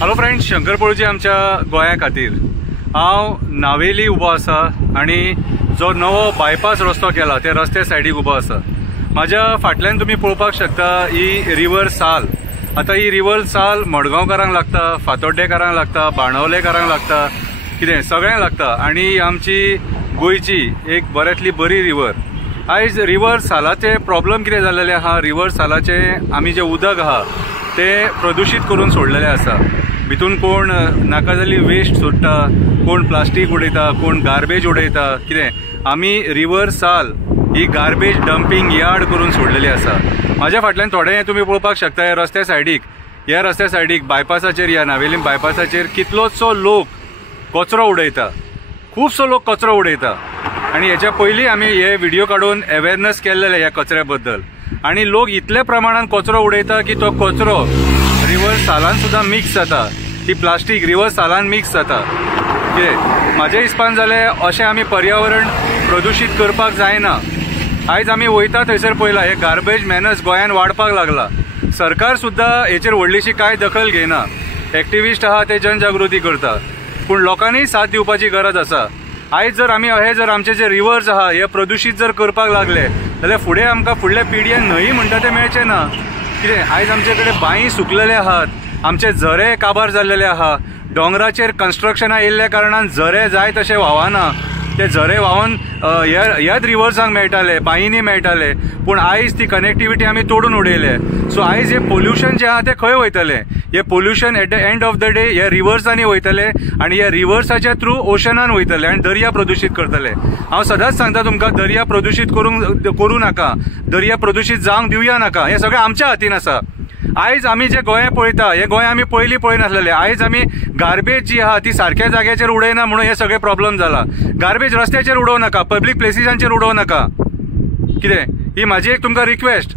Hello friends, Shankar पळूजी आमच्या गोंया खातीर हांव नावेली उबो आसा आणि जो नवो बायपास रस्तो केला ते रस्ते सायडीक उबो आसा। माझ्या फाटल्यान तुम्ही पळोवपाक शकता ही रिवर साल। आता ही रिवर साल मडगांवकारांक लागता, फातोड्डेकारांक लागता, बाणावलेकारांक लागता, कितें सगळ्यांक लागता आणि आमची गोंयची एक बऱ्यांतली बरी रिवर। आयज रिवर सालाचे प्रॉब्लेम कितें जाल्लेले आहा, रिवर सालाचे आमी जे उदक आहा ते प्रदूषित करून सोडलेले आसा। भितून कोण नाका जाल्ली वेस्ट सोडटा, कोण प्लास्टीक उडयता, कोण गार्बेज उडयता, कितें आमी रिवर साल ही गार्बेज डंपिंग यार्ड करून सोडलेली आसा। माझ्या फाटल्यान थोडे तुम्ही पळोवपाक शकता ह्या रस्त्या सायडीक बायपासाचेर, ह्या नावेली बायपासाचेर कितलोसो लोक कचरो उडयता, खूबसो लोक कचरो उडयता। आणि हेच्या पयलीं आमी हे व्हिडिओ काडून अवेअरनेस केल्लेले ह्या कचऱ्या बद्दल, आणि लोक इतले प्रमाणात कचरो उडयता की तो कचरो रिवर सालान सुद्धा मिक्स जाता, ती प्लास्टीक रिवर सालान मिक्स जाता। कितें म्हाज्या हिसपान जालें अशें आमी पर्यावरण प्रदूषित करपाक जायना। आयज आमी वयता थंयसर पळयला हे गार्बेज मॅनस गोंयान वाडपाक लागला। सरकार सुद्धा हेचेर व्हडलीशी कांय दखल घेना, एक्टिविस्ट आहा ते जनजागृती करता, पूण लोकांनी साथ दिवपाची गरज आसा। आयज जर आमी आमचे जे रिवर्स आहा हे प्रदूषित जर करपाक लागले जाल्यार फुडें आमकां फुडल्या पिढयेन न्हंय म्हणटा ते मेळचे ना। कितें आयज आमचे कडेन बांय सुकलेले आहात, आमचे झरे काबार जाल्लेले आहा, डोंगराचेर कन्स्ट्रक्शनां येयल्ल्या कारणान झरे जाय तशे व्हावना, ते झरे व्हांवन ह्याच रिवर्सांक मेळटाले, बांयनी मेळटाले, पूण आयज ती कनेक्टिविटी आमी तोडून उडयले। सो आयज हे पोल्युशन जे आहा ते खंय वयतले, हे pollution at the end of the day हे रिवर्सांनी वयतले आणि हे रिवर्साच्या थ्रू ओशनान वयतले आणि दर्या प्रदूषित करतले। हांव सदांच सांगता तुमकां, दर्या प्रदूषित करू नाका, दर्या प्रदूषित जावंक दिवया नाका, हे सगळें आमच्या हातीन आसा। आयज आमी जे गोंय पळयता हे गोंय आमी पयलीं पळयनासलेले, आयज आमी गार्बेज जी आहा ती सारक्या जाग्याचेर उडयना म्हणून हे सगळे प्रॉब्लेम जाला। गार्बेज रस्त्याचेर उडोव नाका, पब्लीक प्लेसिसांचेर उडोव नाका। कितें ही म्हाजी एक तुमकां रिक्वेस्ट,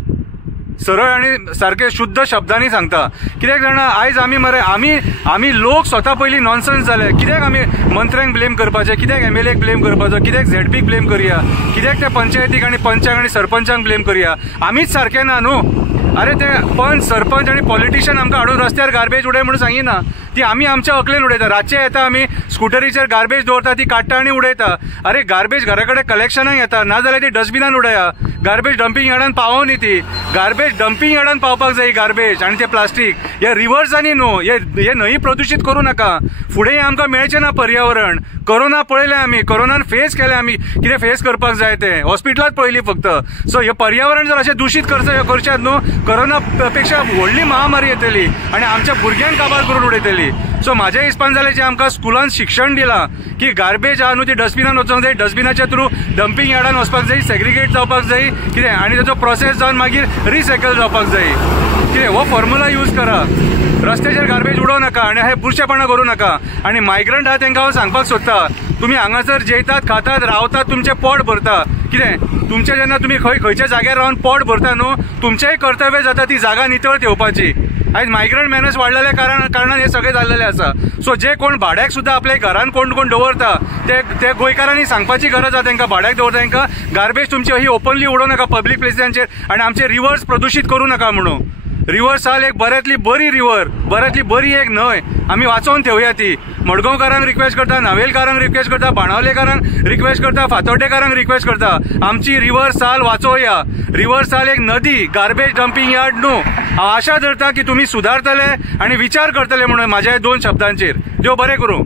सरळ आणि सारखे शुद्ध शब्दांनी सांगता। कित्याक जाणा आयज आमी लोक स्वता पयलीं नॉनसेन्स जाले। कित्याक आमी मंत्र्यांक ब्लेम करपाचे, कित्याक MLAक ब्लेम करपाचो, कित्याक ZPक ब्लेम करया, कित्याक त्या पंचायतीक आणि पंचांक आणि सरपंचांक ब्लेम करया, आमीच सारखे ना न्हू। अरे ते पंच, सरपंच आणि पॉलिटिशियन आमकां हाडून रस्त्यार गार्बेज उडय म्हणून सांगिना, ती आमी आमच्या अकलेन उडयता। रातचे येता आमी स्कुटरीचेर गार्बेज दवरता, ती काडटा आणि उडयता। अरे गार्बेज घरा कडेन कलेक्शनाक येता, नाजाल्यार ती डस्टबिनान उडया, गार्बेज डंपिंग यार्डान पावो न्ही ती। गार्बेज डंपिंग यार्डान पावपाक जाय गार्बेज आणि ते प्लास्टीक, हे रिवर्सांनी न्हू, हे न्हंय प्रदूषित करू नका। फुडें आमकां मेळचें ना पर्यावरण। कोरोना पळयलें आमी, कोरोनान फेस केलें आमी, कितें फेस करपाक जाय ते हॉस्पिटलांत पळयली फक्त। सो हे पर्यावरण जर अशें दूषित करशात न्हू, कोरोना पेक्षा व्हडली महामारी येतली आणि आमच्या भुरग्यांक काबार करून उडयतली। सो म्हाज्या हिसपान जालें जे आमकां स्कुलान शिक्षण दिलां की गार्बेज आहा न्हू ती डस्टबिनान वचोंक जाय, डस्टबिनाच्या थ्रू डंपिंग यार्डान वचपाक जाय, सेग्रिगेट जावपाक जाय, कितें आनी ताचो प्रोसेस जावन मागीर रिसायकल जावपाक जाय। कितें हो फॉर्म्युला यूज करा, रस्त्याचेर गार्बेज उडोव नाका आणि हे बुरशेपणां करू नका। आणि मायग्रंट आहा तांकां हांव सांगपाक सोदता, तुम्ही हांगासर जेयतात, खातात, रावतात, तुमचें पोट भरता। कितें तुमचे जेन्ना तुम्ही खंयच्या जाग्यार रावन पोट भरता न्हू, तुमचेंय कर्तव्य जाता ती जागा नितळ ठेवपाची। आयज मायग्रंट मॅनस वाडलेल्या कारणान हे सगळे जाल्लेले आसा। सो जे कोण भाड्याक सुद्धा आपल्या घरान कोण दवरता ते गोंयकारांनी सांगपाची गरज आहा तांकां, भाड्याक दवरता तांकां गार्बेज तुमची ही ओपनली उडोव नाका पब्लीक प्लेसिसांचेर आणि आमचे रिवर्स प्रदूषित करू नका म्हणून। रिवर साल एक बऱ्यांतली बरी रिवर, बऱ्यांतली बरी एक न्हंय, आमी वाचोवन ठेवया ती। मडगांवकारांक रिक्वेस्ट करता, नावेलकारांक रिक्वेस्ट करता, बाणावलेकारांक रिक्वेस्ट करता, फातोड्डेकारांक रिक्वेस्ट करता, आमची रिवर साल वाचोवया। रिवर साल एक नदी, गार्बेज डंपिंग यार्ड न्हू। हांव आशा धरता की तुम्ही सुदारतले आणि विचार करतले म्हणून म्हाज्या 2 शब्दांचेर। देव बरें करूं।